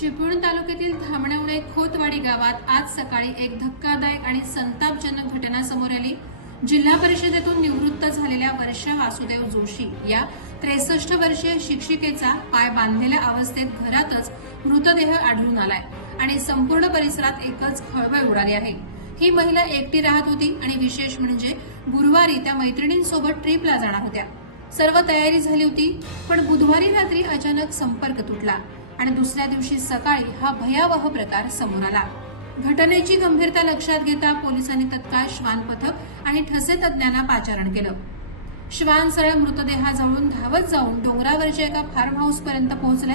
चिपळूण तालुक्यातील धामणवणे खोतवाडी गावात आज सकाळी एक धक्कादायक आणि संतापजनक घटना समोर आली. जिल्हा परिषदेतून निवृत्त झालेल्या वर्षा वासुदेव जोशी या त्रेसष्ट वर्षीय शिक्षिकेचा पाय बांधलेल्या अवस्थेत घरातच मृतदेह आढळून आलाय आणि संपूर्ण परिसरात एकच खळबळ उडाली आहे. ही महिला एकटी राहत होती आणि विशेष म्हणजे गुरुवारी त्या मैत्रिणींसोबत ट्रिपला जाणार होत्या. सर्व तयारी झाली होती पण बुधवारी रात्री अचानक संपर्क तुटला. आणि दुसऱ्या दिवशी सकाळी हा भयावह प्रकार समोर आला. घटनेची गंभीरता लक्षात घेता पोलिसांनी तत्काळ श्वान पथक आणि ठसे तज्ञांना पाचारण केलं. श्वान सरळ मृतदेहाजवळून धावत जाऊन डोंगरावरच्या एका फार्म हाऊस पर्यंत पोहोचले.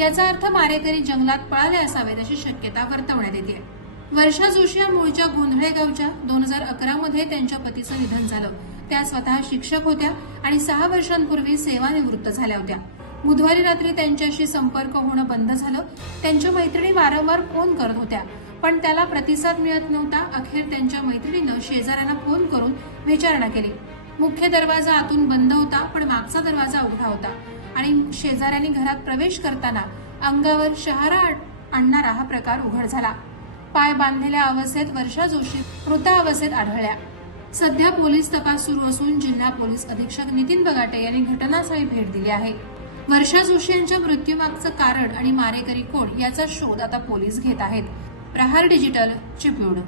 याचा अर्थ मारेकरी जंगलात पळाले असावेत अशी शक्यता वर्तवण्यात येते. वर्षा जोशी या मूळच्या गोंधळे गावच्या दोन हजार अकरा मध्ये त्यांच्या पतीचं निधन झालं. त्या स्वतः शिक्षक होत्या आणि सहा वर्षांपूर्वी सेवानिवृत्त झाल्या होत्या. बुधवारी रात्री त्यांच्याशी संपर्क होणं बंद झालं. त्यांच्या मैत्रिणी वारंवार फोन करत होत्या. पण त्याला प्रतिसाद मिळत नव्हता. अखेर त्यांच्या मैत्रिणीनं शेजाऱ्यांना फोन करून विचारणा केली. मुख्य दरवाजा आतून बंद होता पण मागचा दरवाजा उघडा होता. आणि शेजाऱ्यांनी घरात प्रवेश करताना अंगावर शहारा आणणारा हा प्रकार उघड झाला. पाय बांधलेल्या अवस्थेत वर्षा जोशी मृतावस्थेत आढळल्या. सध्या पोलीस तपास सुरू असून जिल्हा पोलीस अधीक्षक नितीन बगाटे यांनी घटनास्थळी भेट दिली आहे. वर्षा जोशी यांच्या मृत्यूमागचं कारण आणि मारेकरी कोण याचा शोध आता पोलीस घेत आहेत. प्रहार डिजिटल चिपळूण.